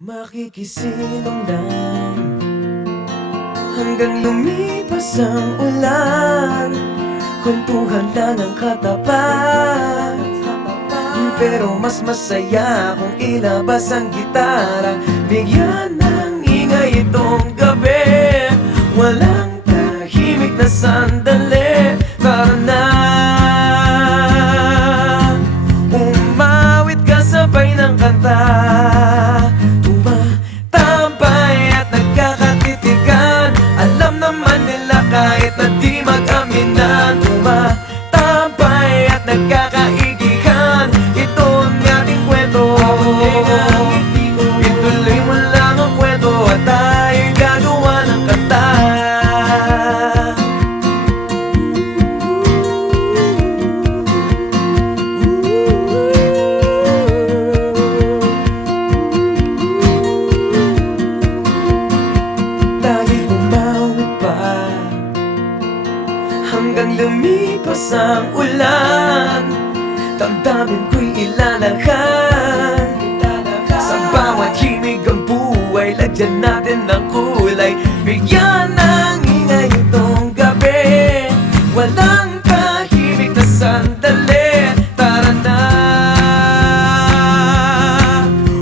Makikisinong hanggang lumipas ang ulan. Kwentuhan lang ang katapat, pero mas masaya kung ilabas ang gitara. Bigyan ng ingay itong gabi, walang tahimik na sandali. Tara na, umawit ka sabay ng kanta. Tumatambay at nagkakatitigan, alam naman nila kahit na di mag-aminan. Tumatambay at nagkakaigihan, ito ang ating kwento. Ituloy mo lang ang kwento at tayo'y gagawa ng kanta. Hanggang lumipas ang ulan, damdamin ko'y ilalakad. Sa bawat himig ang buhay, lagyan natin ng kulay. Bigyan ng ingay itong gabi, walang tahimik na sandali. Tara na,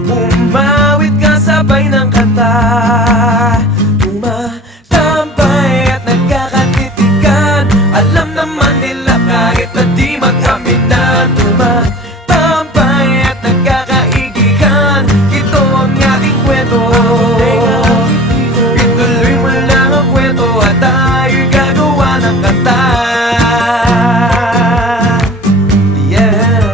umawit ka sabay ng kanta. Tumatambay at nagkakatitigan, alam naman nila kahit na di mag-aminan. Tumatambay at nagkakaigihan, ito ang ating kwento. Ituloy mo lang ang kwento at tayo'y gagawa ng kanta. Yeah.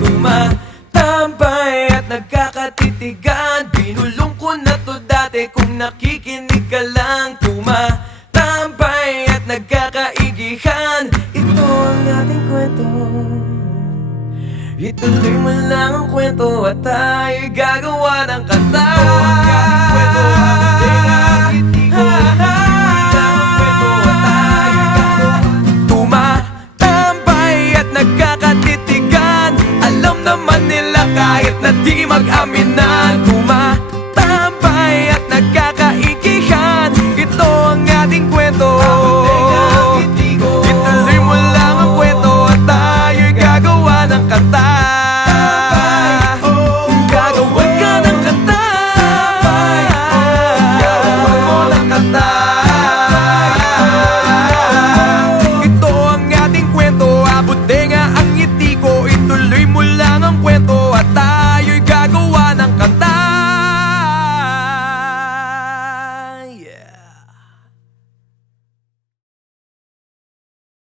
Tumatambay at nagkakatitigan, binulong ko na to dati kung nakikinig ka lang. Tumatambay at nagkakaigihan, ito ang ating kwento. Ituloy mo lang ang kwento at tayo'y gagawa ng kanta.